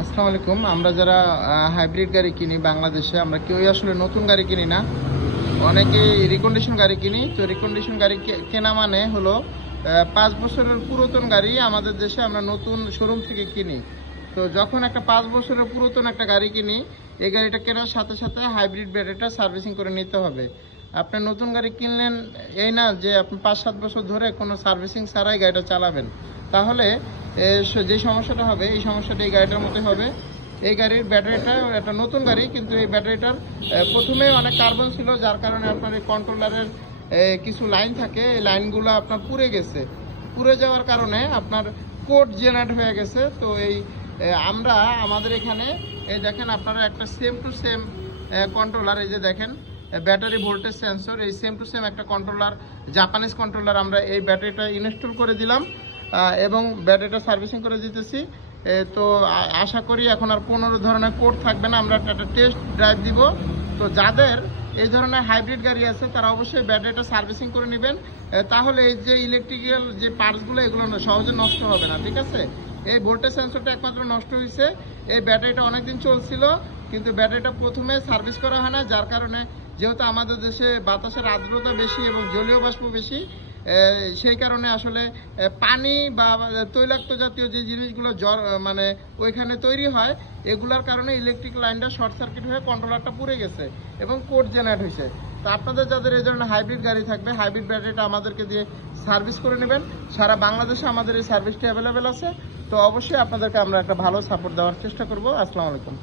আসসালামু আলাইকুম। আমরা যারা হাইব্রিড গাড়ি কিনি বাংলাদেশে, আমরা কেউই আসলে নতুন গাড়ি কিনি না, অনেকেই রিকন্ডিশন গাড়ি কিনি। তো রিকন্ডিশন গাড়ি কেনা মানে হলো 5 বছরের পুরাতন গাড়ি আমাদের দেশে আমরা নতুন শোরুম থেকে কিনি। তো যখন একটা 5 বছরের পুরাতন একটা গাড়ি কিনি, এই গাড়িটা কেনার সাথে সাথে হাইব্রিড ব্যাটারিটা সার্ভিসিং করে নিতে হবে। আপনি নতুন গাড়ি কিনলেন এই না যে আপনি 5-7 বছর ধরে কোনো সার্ভিসিং ছাড়াই গাড়িটা চালাবেন, তাহলে যে সমস্যাটা হবে এই সমস্যাটা এই গাড়িটার মধ্যে হবে। এই গাড়ির ব্যাটারিটা একটা নতুন গাড়ি, কিন্তু এই ব্যাটারিটার প্রথমে অনেক কার্বন ছিল, যার কারণে আপনার এই কন্ট্রোলারের কিছু লাইন থাকে, এই লাইনগুলো আপনার পুড়ে গেছে। পুড়ে যাওয়ার কারণে আপনার কোড জেনারেট হয়ে গেছে। তো এই আমরা আমাদের এখানে এই দেখেন, আপনারা একটা সেম টু সেম কন্ট্রোলার, এই যে দেখেন ব্যাটারি ভোল্টেজ সেন্সর, এই সেম টু সেম একটা কন্ট্রোলার, জাপানিজ কন্ট্রোলার আমরা এই ব্যাটারিটা ইনস্টল করে দিলাম এবং ব্যাটারিটা সার্ভিসিং করে দিতেছি। তো আশা করি এখন আর কোনো ধরনের কোড থাকবে না। আমরা একটা টেস্ট ড্রাইভ দিব। তো যাদের এই ধরনের হাইব্রিড গাড়ি আছে তারা অবশ্যই ব্যাটারিটা সার্ভিসিং করে নেবেন, তাহলে এই যে ইলেকট্রিক্যাল যে পার্টসগুলো এগুলো সহজে নষ্ট হবে না। ঠিক আছে, এই ভোল্টেজ সেন্সরটা একমাত্র নষ্ট হয়েছে। এই ব্যাটারিটা অনেকদিন চলছিল, কিন্তু ব্যাটারিটা প্রথমে সার্ভিস করা হয় না, যার কারণে যেহেতু আমাদের দেশে বাতাসের আর্দ্রতা বেশি এবং জলীয় বাষ্প বেশি, সেই কারণে আসলে পানি বা তৈলাক্ত জাতীয় যে জিনিসগুলো মানে ওইখানে তৈরি হয়, এগুলোর কারণে ইলেকট্রিক লাইনটা শর্ট সার্কিট হয়ে কন্ট্রোলারটা পুড়ে গেছে এবং কোড জেনারেট হয়েছে। তো আপনাদের যাদের এই ধরনের হাইব্রিড গাড়ি থাকবে, হাইব্রিড ব্যাটারিটা আমাদেরকে দিয়ে সার্ভিস করে নেবেন। সারা বাংলাদেশে আমাদের এই সার্ভিসটি অ্যাভেলেবেল আছে। তো অবশ্যই আপনাদেরকে আমরা একটা ভালো সাপোর্ট দেওয়ার চেষ্টা করব। আসসালামু আলাইকুম।